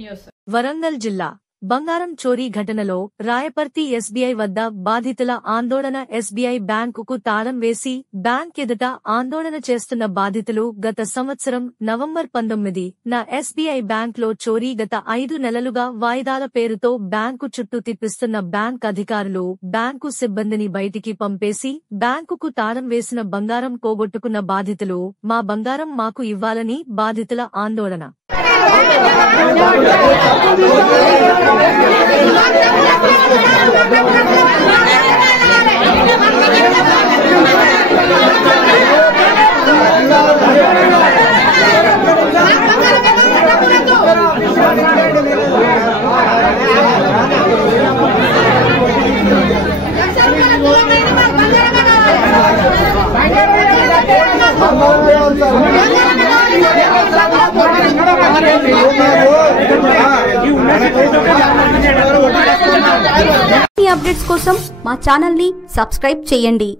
News. Warangal జిల్లా బంగారం చోరీ ఘటనలో రాయపర్తి ఎస్బీఐ వద్ద బాధితుల ఆందోళన. ఎస్బీఐ బ్యాంకుకు తాళం వేసి బ్యాంక్ ఎదుట ఆందోళన చేస్తున్న బాధితులు గత సంవత్సరం నవంబర్ 19న ఎస్బీఐ బ్యాంక్లో చోరీ. గత 5 నెలలుగా వాయిదాల పేరుతో బ్యాంకు చుట్టూ తిప్పిస్తున్న బ్యాంక్ అధికారులు బ్యాంకు సిబ్బందిని బయటికి పంపేసి బ్యాంకుకు తాళం వేసిన బంగారం పోగొట్టుకున్న బాధితులు మా బంగారం మాకు ఇవ్వాలని బాధితుల ఆందోళన. ఈ అప్డేట్స్ కోసం మా ఛానల్ ని సబ్స్క్రైబ్ చేయండి.